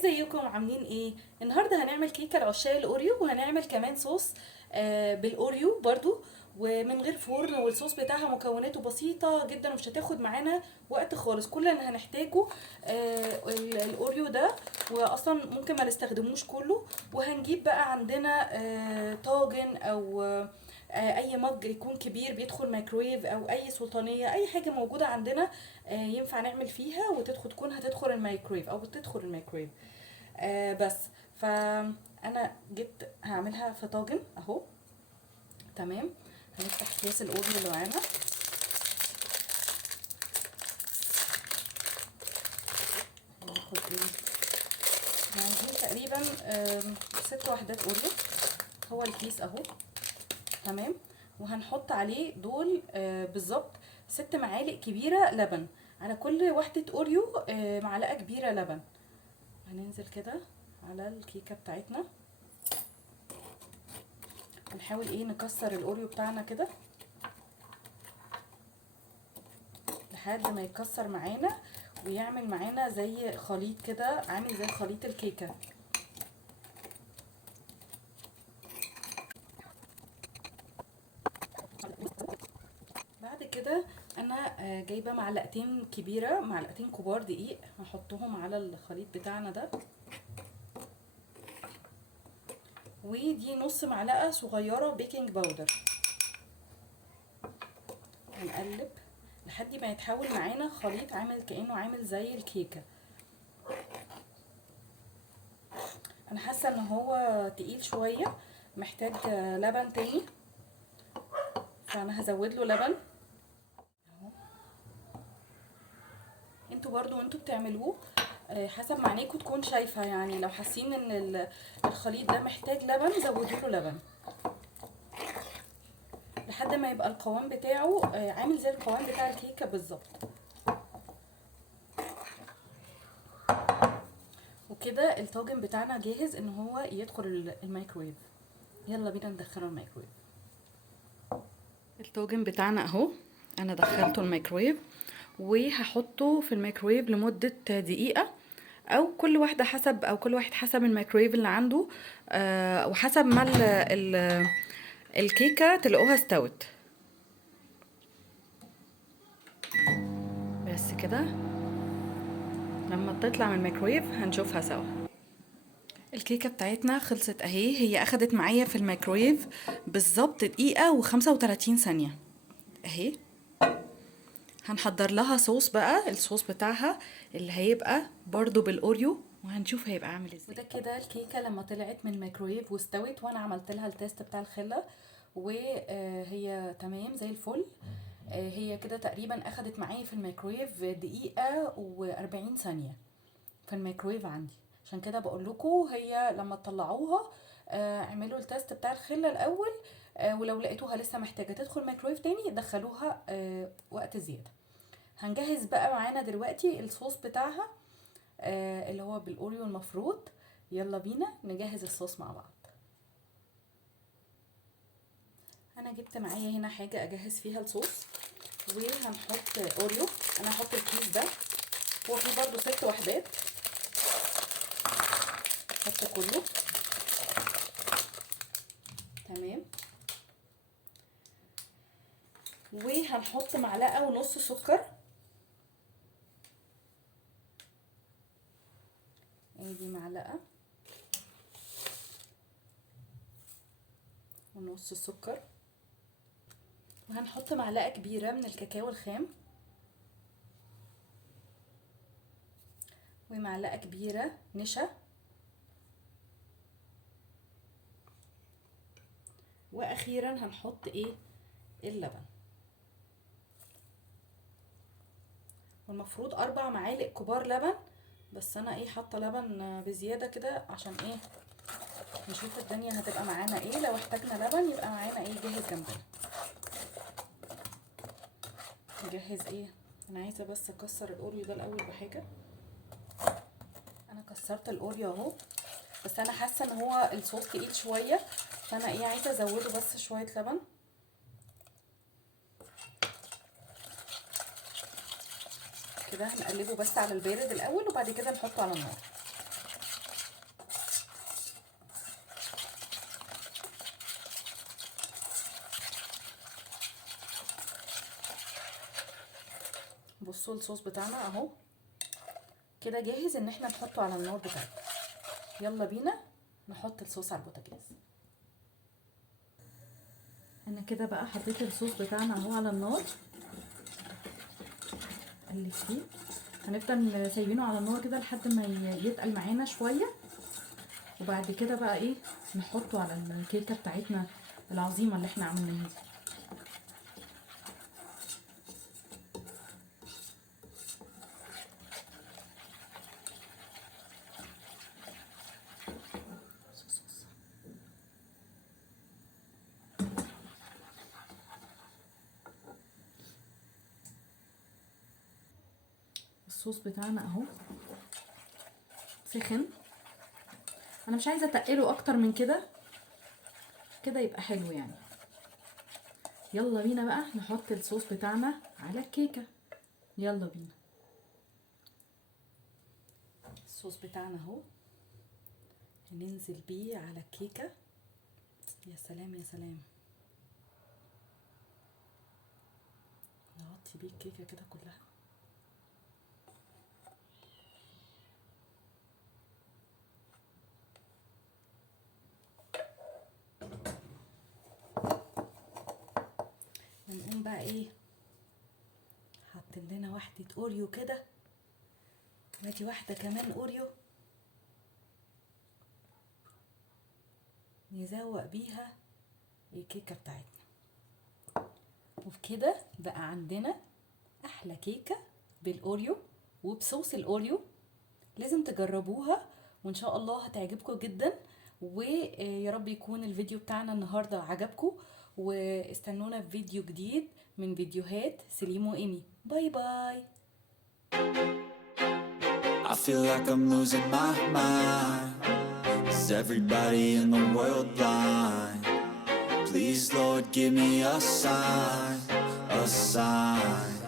ازيكم عاملين ايه؟ النهارده هنعمل كيكه لعشاق الاوريو، وهنعمل كمان صوص بالاوريو برضو ومن غير فرن. والصوص بتاعها مكوناته بسيطه جدا ومش هتاخد معانا وقت خالص. كل اللي هنحتاجه الاوريو ده، واصلا ممكن ما نستخدموش كله. وهنجيب بقى عندنا طاجن او اي مج يكون كبير بيدخل مايكرويف، او اي سلطانيه، اي حاجه موجوده عندنا ينفع نعمل فيها وتدخل، تكون هتدخل الميكرويف او بتدخل الميكرويف. بس فانا جبت هعملها في طاجن اهو. تمام. هنفتح اكياس الاوريو اللي معانا. هناخد ايه؟ عايزين تقريبا 6 وحدات اوريو. هو الكيس اهو. تمام. وهنحط عليه دول بالظبط 6 معالق كبيرة لبن. على كل وحدة اوريو معلقة كبيرة لبن. هننزل كده على الكيكة بتاعتنا. هنحاول ايه نكسر الاوريو بتاعنا كده لحد ما يتكسر معانا ويعمل معانا زي خليط كده، عامل زي خليط الكيكة. بعد كده انا جايبه معلقتين كبيره، معلقتين كبار دقيق، هحطهم على الخليط بتاعنا ده. ودي نص معلقه صغيره بيكنج باودر. هنقلب لحد ما يتحول معانا خليط عامل كانه عامل زي الكيكه. انا حاسه ان هو تقيل شويه، محتاج لبن تاني، فانا هزود له لبن. انتوا برضو وانتوا بتعملوه حسب ما عينيكوا تكون شايفه، يعني لو حاسين ان الخليط ده محتاج لبن زودوا له لبن لحد ما يبقى القوام بتاعه عامل زي القوام بتاع الكيكه بالظبط. وكده الطاجن بتاعنا جاهز ان هو يدخل الميكرويف. يلا بينا ندخله الميكرويف. الطاجن بتاعنا اهو، انا دخلته الميكرويف وهحطه في الميكرويف لمدة دقيقة، او كل واحدة حسب، او كل واحد حسب الميكرويف اللي عنده وحسب ما الكيكة تلاقوها استوت. بس كده لما تطلع من الميكرويف هنشوفها سوا. الكيكة بتاعتنا خلصت اهي. هي اخدت معايا في الميكرويف بالظبط دقيقة و35 ثانية اهي. هنحضر لها صوص بقى، الصوص بتاعها اللي هيبقى برضو بالاوريو، وهنشوف هيبقى عامل ازاي. وده كده الكيكه لما طلعت من الميكرويف واستوت، وانا عملت لها التيست بتاع الخله وهي تمام زي الفل. هي كده تقريبا اخدت معايا في الميكرويف دقيقه و40 ثانيه في الميكرويف عندي. عشان كده بقول لكم هي لما تطلعوها اعملوا التيست بتاع الخله الاول، ولو لقيتوها لسه محتاجه تدخل ميكرويف تاني دخلوها وقت زياده. هنجهز بقى معانا دلوقتي الصوص بتاعها اللي هو بالاوريو المفروض. يلا بينا نجهز الصوص مع بعض. انا جبت معايا هنا حاجه اجهز فيها الصوص، وهنحط اوريو. انا هحط الكيس ده، هو فيه برضو 6 وحدات، هحط كله. تمام. وهنحط معلقه ونص سكر. ادي معلقه ونص سكر. وهنحط معلقه كبيره من الكاكاو الخام، ومعلقه كبيره نشا، واخيرا هنحط ايه؟ اللبن. والمفروض 4 معالق كبار لبن، بس انا ايه حاطه لبن بزياده كده عشان ايه نشوف الدنيا هتبقى معانا ايه. لو احتاجنا لبن يبقى معانا ايه جاهز جنبنا. نجهز ايه؟ انا عايزه بس اكسر الاوريو ده الاول بحاجه. انا كسرت الاوريو اهو، بس انا حاسه ان هو الصوص تقيل شويه، فانا ايه عايزه ازوده بس شويه لبن. كده هنقلبه بس على البارد الاول، وبعد كده نحطه على النار. بصوا الصوص بتاعنا اهو كده جاهز ان احنا نحطه على النار بتاعنا. يلا بينا نحط الصوص على البوتاجاز. انا كده بقى حطيت الصوص بتاعنا اهو على النار، قلب فيه. هنفضل سايبينه على النار كده لحد ما يتقل معانا شويه، وبعد كده بقى ايه نحطه على الكيكه بتاعتنا العظيمه اللي احنا عملناها دي. الصوص بتاعنا اهو سخن، انا مش عايزه اتقله اكتر من كده، كده يبقى حلو يعني. يلا بينا بقى نحط الصوص بتاعنا على الكيكه. يلا بينا. الصوص بتاعنا اهو هننزل بيه على الكيكه. يا سلام يا سلام، نغطي بيه الكيكه كده كلها. ونقوم بقى ايه حاطين لنا واحده اوريو كده، وادي واحده كمان اوريو نزوق بيها الكيكه بتاعتنا. وبكده بقى عندنا احلى كيكه بالاوريو وبصوص الاوريو. لازم تجربوها وان شاء الله هتعجبكم جدا. ويا رب يكون الفيديو بتاعنا النهارده عجبكم، واستنونا في فيديو جديد من فيديوهات سليم وإيمي. باي باي. I feel like I'm losing my mind. Is everybody in the world blind? Please, Lord, give me a sign, a sign.